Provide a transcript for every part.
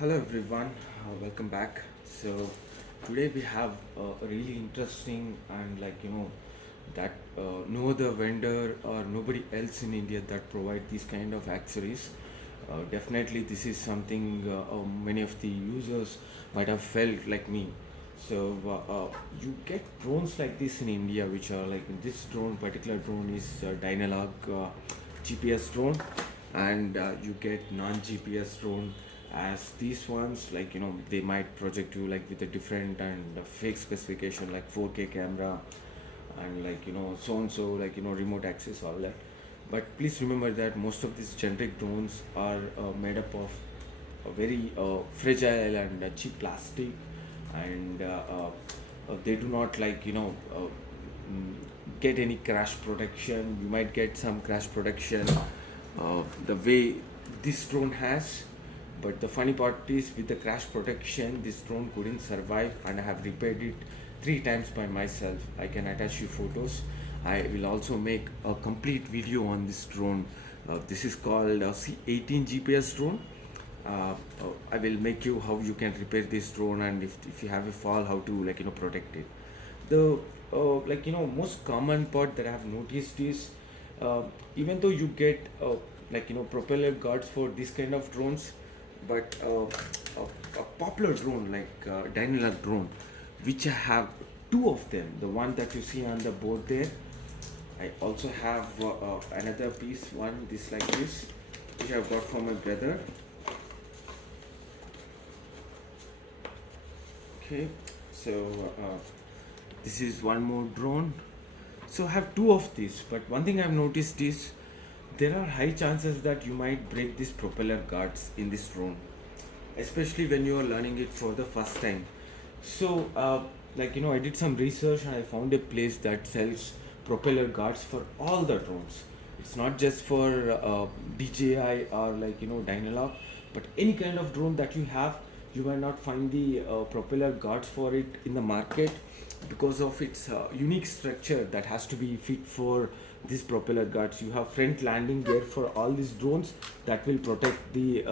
Hello everyone, welcome back. So today we have a really interesting and that no other vendor or nobody else in India that provide these kind of accessories. Definitely this is something many of the users might have felt like me. So you get drones like this in India, which are like this drone, particular drone is Dynalog GPS drone, and you get non-GPS drone as these ones, they might project you like with a different and fake specification like 4K camera and so remote access, all that. But please remember that most of these generic drones are made up of a very fragile and cheap plastic, and they do not mm, get any crash protection. You might get some crash protection the way this drone has, but the funny part is with the crash protection this drone couldn't survive, and I have repaired it three times by myself. I can attach you photos. I will also make a complete video on this drone. This is called C18 GPS drone. uh, I will make you how you can repair this drone, and if you have a fall, how to protect it. The most common part that I have noticed is even though you get propeller guards for this kind of drones, but a popular drone like Dynalog drone, which I have two of them, the one that you see on the board there. I also have another piece, one this like this, which I've got from my brother. Okay, so this is one more drone. So I have two of these, but one thing I've noticed is there are high chances that you might break these propeller guards in this drone, especially when you are learning it for the first time. So I did some research and I found a place that sells propeller guards for all the drones. It's not just for DJI or Dynalog, but any kind of drone that you have, you might not find the propeller guards for it in the market because of its unique structure that has to be fit for these propeller guards. You have front landing gear for all these drones that will protect the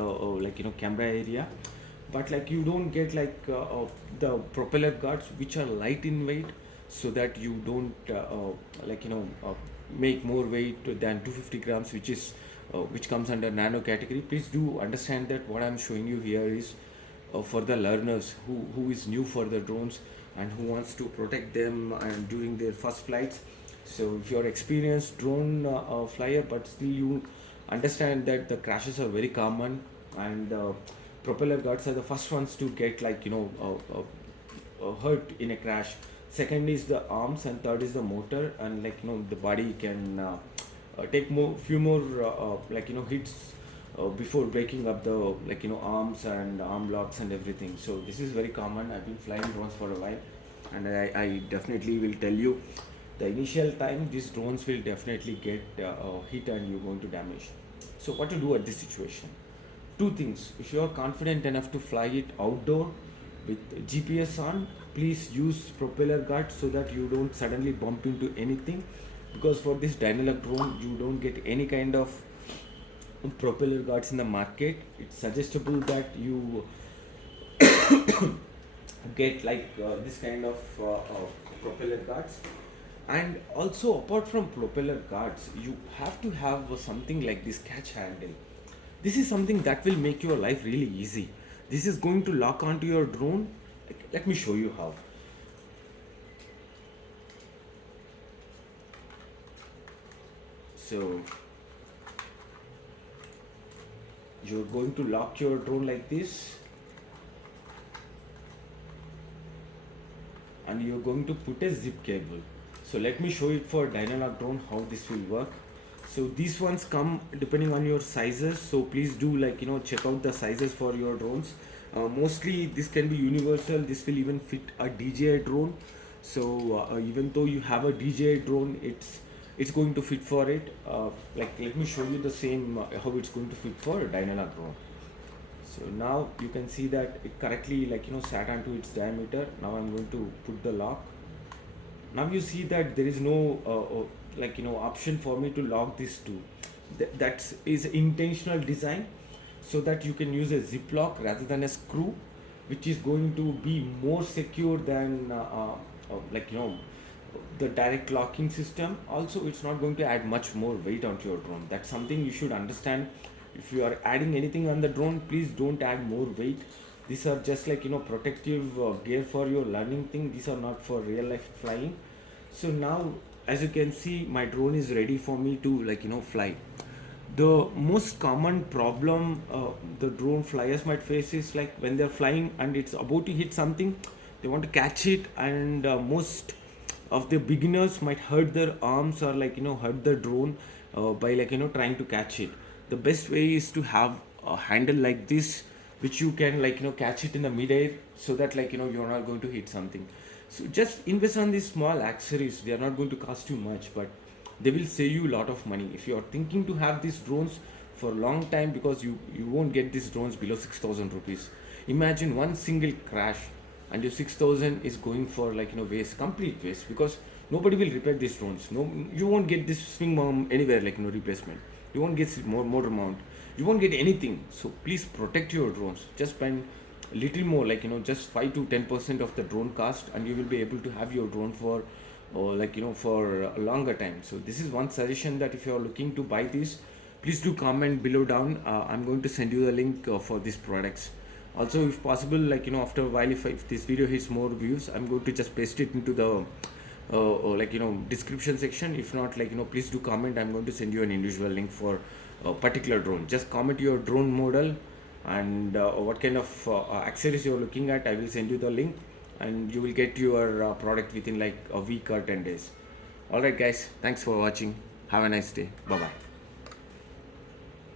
camera area, but you don't get the propeller guards which are light in weight, so that you don't make more weight than 250 grams, which comes under nano category. Please do understand that what I'm showing you here is for the learners who is new for the drones and who wants to protect them and during their first flights. So if you're experienced drone flyer but still you understand that the crashes are very common, and propeller guards are the first ones to get hurt in a crash. Second is the arms, and third is the motor, and the body can take few more hits before breaking up the arms and arm locks and everything. So this is very common. I've been flying drones for a while, and I definitely will tell you the initial time these drones will definitely get hit and you're going to damage. So what to do at this situation? Two things: if you are confident enough to fly it outdoor with GPS on, please use propeller guard so that you don't suddenly bump into anything, because for this Dynalog drone you don't get any kind of propeller guards in the market. It's suggestible that you get this kind of propeller guards. And also, apart from propeller guards, you have to have something like this catch handle. This is something that will make your life really easy. This is going to lock onto your drone. Let me show you how. So you're going to lock your drone like this, and you're going to put a zip cable. So let me show it for Dynalog drone how this will work. So these ones come depending on your sizes, so please do check out the sizes for your drones. Mostly this can be universal. This will even fit a DJI drone. So even though you have a DJI drone, it's going to fit for it. Let me show you the same how it's going to fit for a Dynalog drone. So now you can see that it correctly sat onto its diameter. Now I'm going to put the lock. Now you see that there is no option for me to lock these two. That is intentional design. so that you can use a ziplock rather than a screw, which is going to be more secure than like the direct locking system. Also, it's not going to add much more weight onto your drone. That's something you should understand. If you are adding anything on the drone, please don't add more weight. These are just like protective gear for your learning thing. These are not for real life flying. So now, as you can see, my drone is ready for me to fly. The most common problem the drone flyers might face is like when they're flying and it's about to hit something, they want to catch it, and most of the beginners might hurt their arms or hurt the drone by trying to catch it. The best way is to have a handle like this, which you can catch it in the midair, so that you're not going to hit something. So just invest on these small accessories. They are not going to cost you much, but they will save you a lot of money. If you are thinking to have these drones for a long time, because you won't get these drones below 6,000 rupees. Imagine one single crash and your 6,000 is going for waste, complete waste, because nobody will repair these drones. No, you won't get this swing mount anywhere, replacement. You won't get more motor mount. You won't get anything. So please protect your drones. Just spend a little more, just 5 to 10% of the drone cost, and you will be able to have your drone for for a longer time. So this is one suggestion, that if you are looking to buy this, please do comment below down. I'm going to send you the link for these products. Also, if possible, after a while, if this video hits more views, I'm going to just paste it into the description section. If not, please do comment. I'm going to send you an individual link for a particular drone. Just comment your drone model and what kind of accessories you're looking at. I will send you the link, and you will get your product within like a week or 10 days. All right guys, thanks for watching. Have a nice day. Bye bye.